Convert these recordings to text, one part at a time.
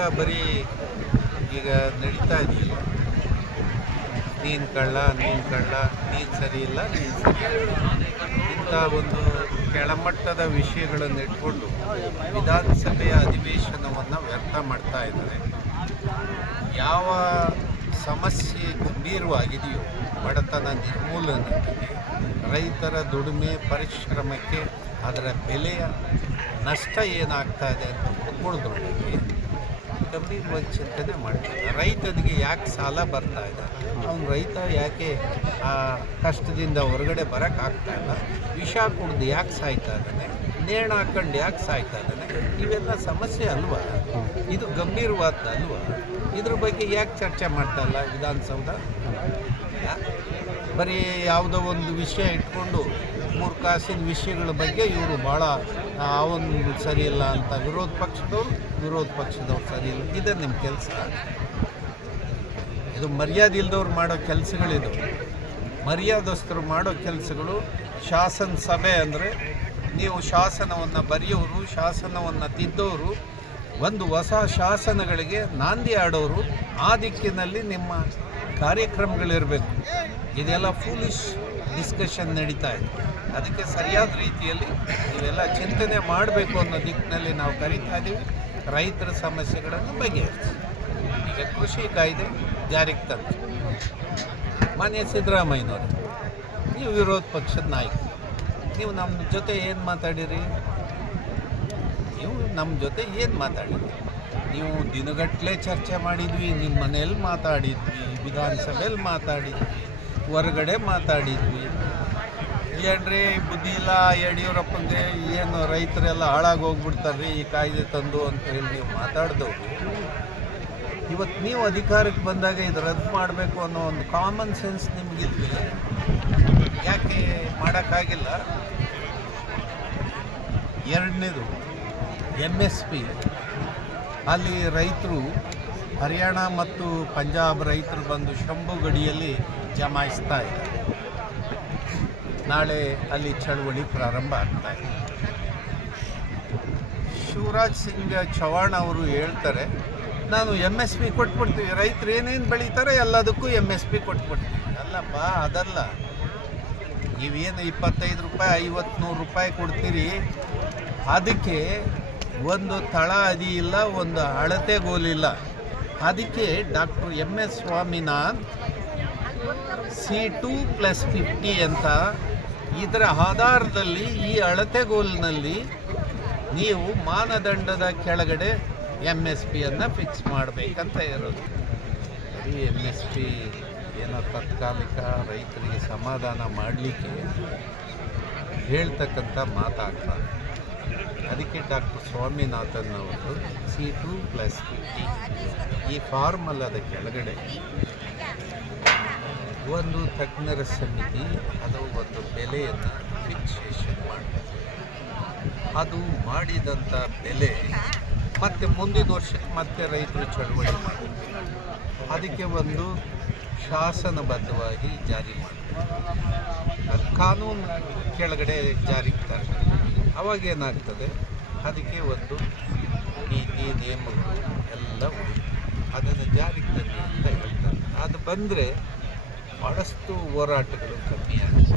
ಅಂತ ಬರೀ ಈಗ ನಡೀತಾ ಇದೆಯಲ್ಲ. ನೀನು ಕಳ್ಳ ನೀನು ಕಳ್ಳ, ನೀನು ಸರಿ ಇಲ್ಲ, ನೀನು ಸರಿ ಇಂಥ ಒಂದು ಕೆಳಮಟ್ಟದ ವಿಷಯಗಳನ್ನು ಇಟ್ಕೊಂಡು ವಿಧಾನಸಭೆಯ ಅಧಿವೇಶನವನ್ನು ವ್ಯರ್ಥ ಮಾಡ್ತಾ ಇದ್ದಾರೆ. ಯಾವ ಸಮಸ್ಯೆ ಗಂಭೀರವಾಗಿದೆಯೋ, ಬಡತನ ನಿರ್ಮೂಲನೆಗೆ ರೈತರ ದುಡಿಮೆ ಪರಿಶ್ರಮಕ್ಕೆ ಅದರ ಬೆಲೆಯ ನಷ್ಟ ಏನಾಗ್ತಾ ಇದೆ ಅಂತ ಗಂಭೀರವಾಗಿ ಚಿಂತನೆ ಮಾಡ್ತಾರೆ ರೈತನಿಗೆ ಯಾಕೆ ಸಾಲ ಬರ್ತಾ ಇದೆ? ಅವ್ನು ರೈತ ಯಾಕೆ, ಆ, ಕಷ್ಟದಿಂದ ಹೊರಗಡೆ ಬರೋಕ್ಕಾಗ್ತಾ ಇಲ್ಲ? ವಿಷ ಕುಡ್ದು ಯಾಕೆ ಸಾಯ್ತಾ ಇದ್ದಾನೆ? ನೇಣ ಹಾಕೊಂಡು ಯಾಕೆ ಸಾಯ್ತಾ ಇದ್ದಾನೆ? ಇವೆಲ್ಲ ಸಮಸ್ಯೆ ಅಲ್ವಾ? ಇದು ಗಂಭೀರವಾದ ಅಲ್ವಾ? ಇದ್ರ ಬಗ್ಗೆ ಯಾಕೆ ಚರ್ಚೆ ಮಾಡ್ತಾ ಇಲ್ಲ ವಿಧಾನಸೌಧ? ಬರೀ ಯಾವುದೋ ಒಂದು ವಿಷಯ ಇಟ್ಕೊಂಡು ಮೂರು ಕಾಸಿನ ವಿಷಯಗಳ ಬಗ್ಗೆ ಇವರು ಭಾಳ ಅವನು ಸರಿ ಇಲ್ಲ ಅಂತ ವಿರೋಧ ಪಕ್ಷದವ್ರು ವಿರೋಧ ಪಕ್ಷದವ್ರು ಸರಿ ಇಲ್ಲ. ಇದೆ ನಿಮ್ಮ ಕೆಲಸ. ಇದು ಮರ್ಯಾದೆ ಇಲ್ದವ್ರು ಮಾಡೋ ಕೆಲಸಗಳಿದು. ಮರ್ಯಾದಸ್ಥರು ಮಾಡೋ ಕೆಲಸಗಳು ಶಾಸನ ಸಭೆ ಅಂದರೆ ನೀವು ಶಾಸನವನ್ನು ಬರೆಯೋರು, ಶಾಸನವನ್ನು ತಿದ್ದೋರು, ಒಂದು ಹೊಸ ಶಾಸನಗಳಿಗೆ ನಾಂದಿ ಆಡೋರು, ಆ ದಿಕ್ಕಿನಲ್ಲಿ ನಿಮ್ಮ ಕಾರ್ಯಕ್ರಮಗಳಿರಬೇಕು. ಇದೆಲ್ಲ ಫೂಲಿಶ್ ಡಿಸ್ಕಷನ್ ನಡೀತಾ ಇದೆ. ಅದಕ್ಕೆ ಸರಿಯಾದ ರೀತಿಯಲ್ಲಿ ಇವೆಲ್ಲ ಚಿಂತನೆ ಮಾಡಬೇಕು ಅನ್ನೋ ದಿಕ್ಕಿನಲ್ಲಿ ನಾವು ಕರಿತಾ ಇದ್ದೀವಿ. ರೈತರ ಸಮಸ್ಯೆಗಳನ್ನು ಬಗೆಹರಿಸಿ. ಈಗ ಕೃಷಿ ಕಾಯ್ದೆ ಜಾರಿಗೆ ತಂದು ಮಾನ್ಯ ಸಿದ್ದರಾಮಯ್ಯನವರು, ನೀವು ವಿರೋಧ ಪಕ್ಷದ ನಾಯಕ. ನೀವು ನಮ್ಮ ಜೊತೆ ಏನು ಮಾತಾಡಿರಿ? ನೀವು ನಮ್ಮ ಜೊತೆ ಏನು ಮಾತಾಡಿದ್ರಿ ನೀವು ದಿನಗಟ್ಟಲೆ ಚರ್ಚೆ ಮಾಡಿದ್ವಿ, ನಿಮ್ಮ ಮನೆಯಲ್ಲಿ ಮಾತಾಡಿದ್ವಿ, ವಿಧಾನಸಭೆಯಲ್ಲಿ ಮಾತಾಡಿದ್ವಿ, ಹೊರಗಡೆ ಮಾತಾಡಿದ್ವಿ. ಏನ್ರಿ ಬುದ್ಧಿ ಇಲ್ಲ, ಯಡಿಯೂರಪ್ಪಂಗೆ ಏನು ರೈತರೆಲ್ಲ ಹಾಳಾಗಿ ಹೋಗ್ಬಿಡ್ತಾರ್ರಿ, ಈ ಕಾಯ್ದೆ ತಂದು ಅಂತ ಹೇಳಿ ನೀವು ಮಾತಾಡಿದವರು. ಇವತ್ತು ನೀವು ಅಧಿಕಾರಕ್ಕೆ ಬಂದಾಗ ಇದು ರದ್ದು ಮಾಡಬೇಕು ಅನ್ನೋ ಒಂದು ಕಾಮನ್ ಸೆನ್ಸ್ ನಿಮಗಿಲ್ವೇ ಯಾಕೆ ಮಾಡೋಕ್ಕಾಗಿಲ್ಲ? ಎರಡನೇದು ಎಂ ಎಸ್ ಪಿ ಅಲ್ಲಿ ರೈತರು, ಹರಿಯಾಣ ಮತ್ತು ಪಂಜಾಬ್ ರೈತರು ಬಂದು ಶಂಭು ಗಡಿಯಲ್ಲಿ ಜಮಾಯಿಸ್ತಾ ಇದ್ದಾರೆ. ನಾಳೆ ಅಲ್ಲಿ ಚಳವಳಿ ಪ್ರಾರಂಭ ಆಗ್ತಾ ಇದೆ. ಶಿವರಾಜ್ ಸಿಂಗ್ ಚೌಹಾಣ್ ಅವರು ಹೇಳ್ತಾರೆ, ನಾನು ಎಂ ಎಸ್ ಪಿ ಕೊಟ್ಬಿಡ್ತೀವಿ. ರೈತರು ಏನೇನು ಬೆಳೀತಾರೆ ಎಲ್ಲದಕ್ಕೂ ಎಂ ಎಸ್ ಪಿ ಕೊಟ್ಬಿಡ್ತೀವಿ. ಅಲ್ಲಪ್ಪ, ಅದಲ್ಲ. ನೀವೇನು ಇಪ್ಪತ್ತೈದು ರೂಪಾಯಿ ಐವತ್ತು ನೂರು ರೂಪಾಯಿ ಕೊಡ್ತೀರಿ? ಅದಕ್ಕೆ ಒಂದು ತಳ ಅದಿ ಇಲ್ಲ, ಒಂದು ಅಳತೆಗೋಲಿಲ್ಲ ಅದಕ್ಕೆ doctor M S Swaminath C two plus fifty ಅಂತ ಇದರ ಆಧಾರದಲ್ಲಿ ಈ ಅಳತೆಗೋಲಿನಲ್ಲಿ ನೀವು ಮಾನದಂಡದ ಕೆಳಗಡೆ ಎಂ ಎಸ್ ಪಿಯನ್ನು ಫಿಕ್ಸ್ ಮಾಡಬೇಕಂತ ಇರೋದು. ಈ ಎಂ ಎಸ್ ಪಿ ಏನೋ ತತ್ಕಾಲಿಕ ರೈತರಿಗೆ ಸಮಾಧಾನ ಮಾಡಲಿಕ್ಕೆ ಹೇಳ್ತಕ್ಕಂಥ ಮಾತಾಡ್ತಾರೆ ಅದಕ್ಕೆ ಡಾಕ್ಟರ್ ಸ್ವಾಮಿನಾಥನ್ ಅವರು ಸಿ ಟು ಪ್ಲಸ್ ಈ ಈ ಫಾರ್ಮಲ್ಲದ ಕೆಳಗಡೆ ಒಂದು ತಜ್ಞರ ಸಮಿತಿ ಅದು ಒಂದು ಬೆಲೆಯನ್ನು ಫಿಕ್ಸೇಷನ್ ಮಾಡಬೇಕು ಅದು ಮಾಡಿದಂಥ ಬೆಲೆ ಮತ್ತೆ ಮುಂದಿನ ವರ್ಷಕ್ಕೆ ಮತ್ತೆ ರೈತರು ಚಳವಳಿ ಮಾಡಬೇಕು ಅದಕ್ಕೆ ಒಂದು ಶಾಸನಬದ್ಧವಾಗಿ ಜಾರಿ ಮಾಡಬೇಕು ಕಾನೂನು ಕೆಳಗಡೆ ಜಾರಿಗೆ ತರಬೇಕು ಅವಾಗ ಏನಾಗ್ತದೆ? ಅದಕ್ಕೆ ಒಂದು ನೀತಿ, ನಿಯಮಗಳು ಎಲ್ಲ ಉಳಿತು ಅದನ್ನು ಜಾರಿಗೆ ತನ್ನಿ ಅಂತ ಹೇಳ್ತಾರೆ. ಅದು ಬಂದರೆ ಭಾಳಷ್ಟು ಹೋರಾಟಗಳು ಕಮ್ಮಿ ಆಗಿದೆ.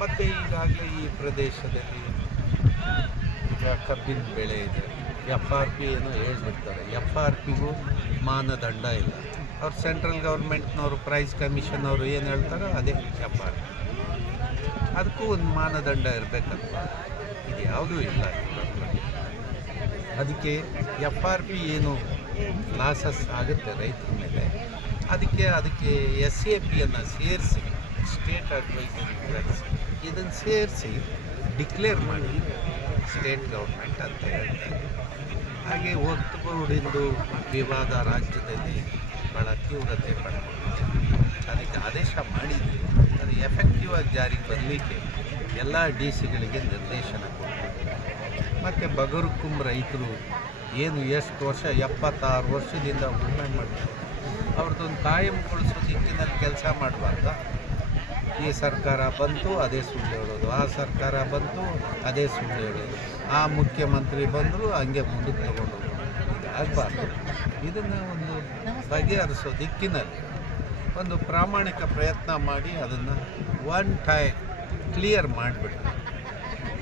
ಮತ್ತು ಈಗಾಗಲೇ ಈ ಪ್ರದೇಶದಲ್ಲಿ ಈಗ ಕಬ್ಬಿನ ಬೆಳೆ ಇದೆ. ಎಫ್ ಆರ್ ಪಿ ಏನು ಹೇಳ್ಬಿಡ್ತಾರೆ. ಎಫ್ ಆರ್ ಪಿಗೂ ಮಾನದಂಡ ಇಲ್ಲ. ಅವ್ರು ಸೆಂಟ್ರಲ್ ಗೌರ್ಮೆಂಟ್ನವರು ಪ್ರೈಸ್ ಕಮಿಷನ್ ಅವರು ಏನು ಹೇಳ್ತಾರೋ ಅದೇ ಎಫ್ ಆರ್ ಪಿ ಅದಕ್ಕೂ ಒಂದು ಮಾನದಂಡ ಇರಬೇಕಂತ ಇದು ಯಾವುದೂ ಇಲ್ಲ ಅದಕ್ಕೆ ಎಫ್ ಆರ್ ಪಿ ಏನು ಲಾಸಸ್ ಆಗುತ್ತೆ ರೈತರ ಮೇಲೆ. ಅದಕ್ಕೆ ಅದಕ್ಕೆ ಎಸ್ ಎ ಪಿಯನ್ನು ಸೇರಿಸಿ ಸ್ಟೇಟ್ ಅಡ್ವೈಸರಿ ಇದನ್ನು ಸೇರಿಸಿ ಡಿಕ್ಲೇರ್ ಮಾಡಿ ಸ್ಟೇಟ್ ಗೌರ್ಮೆಂಟ್ ಅಂತ ಹೇಳ್ತಾರೆ. ಹಾಗೆ ಒತ್ತುಗೂಡಿಂದು ವಿವಾದ ರಾಜ್ಯದಲ್ಲಿ ಭಾಳ ತೀವ್ರತೆ ಪಡ್ಕೊಂಡಿದೆ. ಅದಕ್ಕೆ ಆದೇಶ ಮಾಡಿದ್ವಿ ಅದು ಎಫೆಕ್ಟಿವ್ ಆಗಿ ಜಾರಿಗೆ ಬರಲಿಕ್ಕೆ ಎಲ್ಲ ಡಿ ಸಿಗಳಿಗೆ ನಿರ್ದೇಶನ ಕೊಟ್ಟಿದೆ ಮತ್ತು ಬಗರುಕುಂ ರೈತರು ಏನು ಎಷ್ಟು ವರ್ಷ, ಎಪ್ಪತ್ತಾರು ವರ್ಷದಿಂದ ಉಳುಮೆ ಮಾಡ್ತಾರೆ. ಅವ್ರದ್ದೊಂದು ಕಾಯಂಗೊಳಿಸೋ ದಿಕ್ಕಿನಲ್ಲಿ ಕೆಲಸ ಮಾಡಬಾರ್ದ ಈ ಸರ್ಕಾರ ಬಂತು, ಅದೇ ಸುಳ್ಳು ಹೇಳೋದು. ಆ ಸರ್ಕಾರ ಬಂತು, ಅದೇ ಸುಳ್ಳು ಹೇಳೋದು. ಆ ಮುಖ್ಯಮಂತ್ರಿ ಬಂದರು, ಹಂಗೆ ಮುಂದಕ್ಕೆ ತಗೊಂಡು ಆಗಬಾರ್ದು. ಇದನ್ನು ಒಂದು ಬಗೆಹರಿಸೋ ದಿಕ್ಕಿನಲ್ಲಿ ಒಂದು ಪ್ರಾಮಾಣಿಕ ಪ್ರಯತ್ನ ಮಾಡಿ ಅದನ್ನು ಒನ್ ಟೈಮ್ ಕ್ಲಿಯರ್ ಮಾಡಿಬಿಟ್ಟು,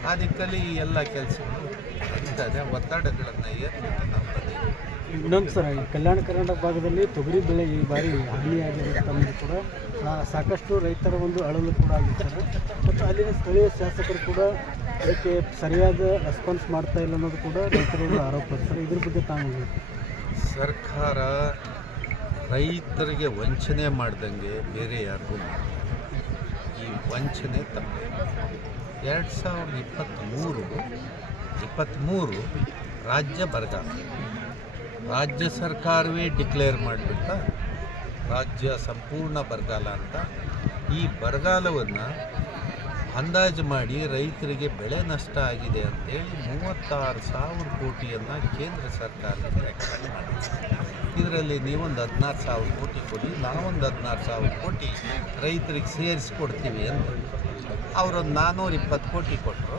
ಆ ದಿಕ್ಕಲ್ಲಿ ಈ ಎಲ್ಲ ಕೆಲಸಗಳು ನಡೀತದೆ ಒತ್ತಡಗಳನ್ನು ಏರ್ಬಿಟ್ಟು ನಾವು ಬಂದಿದ್ದೀವಿ. ಇನ್ನೊಂದು ಸರ್ ಕಲ್ಯಾಣ ಕರ್ನಾಟಕ ಭಾಗದಲ್ಲಿ ತೊಗರಿ ಬೆಳೆ ಈ ಬಾರಿ ಹಾನಿಯಾಗಿದೆ ತಮಗೆ ಕೂಡ ಸಾಕಷ್ಟು ರೈತರ ಒಂದು ಅಳಲು ಕೂಡ ಆಗಿದೆ ಸರ್ ಮತ್ತು ಅಲ್ಲಿನ ಸ್ಥಳೀಯ ಶಾಸಕರು ಕೂಡ ಅದಕ್ಕೆ ಸರಿಯಾದ ರೆಸ್ಪಾನ್ಸ್ ಮಾಡ್ತಾ ಇಲ್ಲ ಅನ್ನೋದು ಕೂಡ ರೈತರ ಒಂದು ಆರೋಪ ಸರ್, ಇದ್ರ ಬಗ್ಗೆ ತಾನು. ಸರ್ಕಾರ ರೈತರಿಗೆ ವಂಚನೆ ಮಾಡ್ದಂಗೆ ಬೇರೆ ಯಾರಿಗೂ ಈ ವಂಚನೆ ತಪ್ಪು. ಎರಡು ಸಾವಿರದ ಇಪ್ಪತ್ತ್ಮೂರು ಇಪ್ಪತ್ತ್ಮೂರು ರಾಜ್ಯ ಬರಗಾಲ ರಾಜ್ಯ ಸರ್ಕಾರವೇ ಡಿಕ್ಲೇರ್ ಮಾಡಿಬಿಟ್ಟ ರಾಜ್ಯ ಸಂಪೂರ್ಣ ಬರಗಾಲ ಅಂತ. ಈ ಬರಗಾಲವನ್ನು ಅಂದಾಜು ಮಾಡಿ ರೈತರಿಗೆ ಬೆಳೆ ನಷ್ಟ ಆಗಿದೆ ಅಂತೇಳಿ ಮೂವತ್ತಾರು ಸಾವಿರ ಕೋಟಿಯನ್ನು ಕೇಂದ್ರ ಸರ್ಕಾರಕ್ಕೆ ರೆಕಮೆಂಡ್ ಮಾಡಿದೆ. ಇದರಲ್ಲಿ ನೀವೊಂದು ಹದಿನಾರು ಸಾವಿರ ಕೋಟಿ ಕೊಡಿ, ನಾವೊಂದು ಹದಿನಾರು ಸಾವಿರ ಕೋಟಿ ರೈತರಿಗೆ ಸೇರಿಸ್ಕೊಡ್ತೀವಿ ಅಂತ. ಅವರೊಂದು ನಾನ್ನೂರ ಇಪ್ಪತ್ತು ಕೋಟಿ ಕೊಟ್ಟರು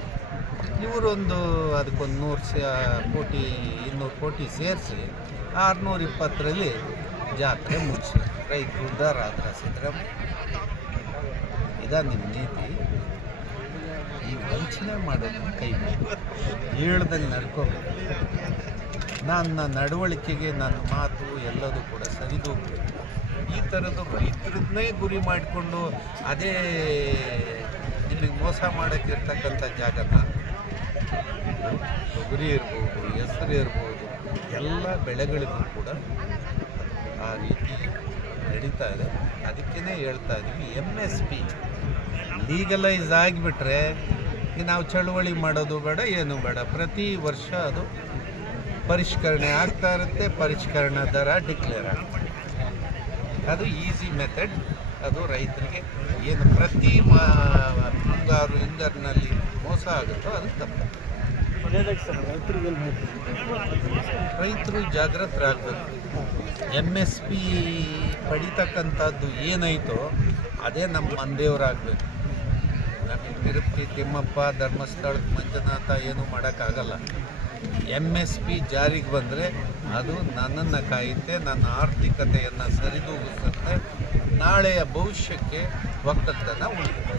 ಇವರೊಂದು ಅದಕ್ಕೊಂದು ನೂರು ಸ, ಕೋಟಿ, ಇನ್ನೂರು ಕೋಟಿ ಸೇರಿಸಿ ಆರುನೂರ ಇಪ್ಪತ್ತರಲ್ಲಿ ಜಾತ್ರೆ ಮುಗಿಸಿ. ರೈತರು ಆದ್ರೆ ಸಿದ್ದರಾಮಯ್ಯ ಇದ ನಿಮ್ಮ ನೀತಿ. ಈ ವಂಚನೆ ಮಾಡೋದು ಕೈ. ಹೇಳ್ದಂಗೆ ನಡ್ಕೋಬೇಕು. ನನ್ನ ನಡವಳಿಕೆಗೆ ನನ್ನ ಮಾತು ಎಲ್ಲದೂ ಕೂಡ ಸರಿದೋಗ್ಬೇಕು ಈ ಥರದ್ದು ರೈತರನ್ನೇ ಗುರಿ ಮಾಡಿಕೊಂಡು ಅದೇ ನಿಮಗೆ ಮೋಸ ಮಾಡೋಕ್ಕಿರ್ತಕ್ಕಂಥ ಜಾಗನ ತೊಗರಿ ಇರ್ಬೋದು, ಹೆಸರು ಇರ್ಬೋದು, ಎಲ್ಲ ಬೆಳೆಗಳಿಗೂ ಕೂಡ ಆ ರೀತಿ ನಡೀತಾ ಇದೆ. ಅದಕ್ಕೇ ಹೇಳ್ತಾ ಇದ್ದೀವಿ ಎಂ ಎಸ್ ಪಿ ಲೀಗಲೈಸ್ ಆಗಿಬಿಟ್ರೆ ನಾವು ಚಳುವಳಿ ಮಾಡೋದು ಬೇಡ, ಏನು ಬೇಡ. ಪ್ರತಿ ವರ್ಷ ಅದು ಪರಿಷ್ಕರಣೆ ಆಗ್ತಾ ಇರುತ್ತೆ, ಪರಿಷ್ಕರಣಾ ದರ ಡಿಕ್ಲೇರ್ ಆಗ್ತದೆ ಅದು ಈಸಿ ಮೆಥಡ್ ಅದು ರೈತರಿಗೆ ಏನು ಪ್ರತಿ ಮಾ ಮುಂಗಾರು ಹಿಂಗಾರಿನಲ್ಲಿ ಮೋಸ ಆಗುತ್ತೋ ಅದು ತಪ್ಪು. ರೈತರು ಜಾಗೃತರಾಗಬೇಕು ಎಂ ಎಸ್ ಪಿ ಪಡಿತಕ್ಕಂಥದ್ದು ಏನೈತೋ ಅದೇ ನಮ್ಮ ಮಂದೇವರಾಗಬೇಕು ನಮಗೆ ತಿರುಪತಿ, ತಿಮ್ಮಪ್ಪ, ಧರ್ಮಸ್ಥಳಕ್ಕೆ ಮಂಜುನಾಥ ಏನೂ ಮಾಡೋಕ್ಕಾಗಲ್ಲ. ಎಂ ಎಸ್ ಪಿ ಜಾರಿಗೆ ಬಂದರೆ ಅದು ನನ್ನನ್ನು ಕಾಯುತ್ತೆ, ನನ್ನ ಆರ್ಥಿಕತೆಯನ್ನು ಸರಿದೂಗಿಸುತ್ತೆ, ನಾಳೆಯ ಭವಿಷ್ಯಕ್ಕೆ ಒಕ್ಕಲ್ತನ ಉಳಿಯುತ್ತೆ.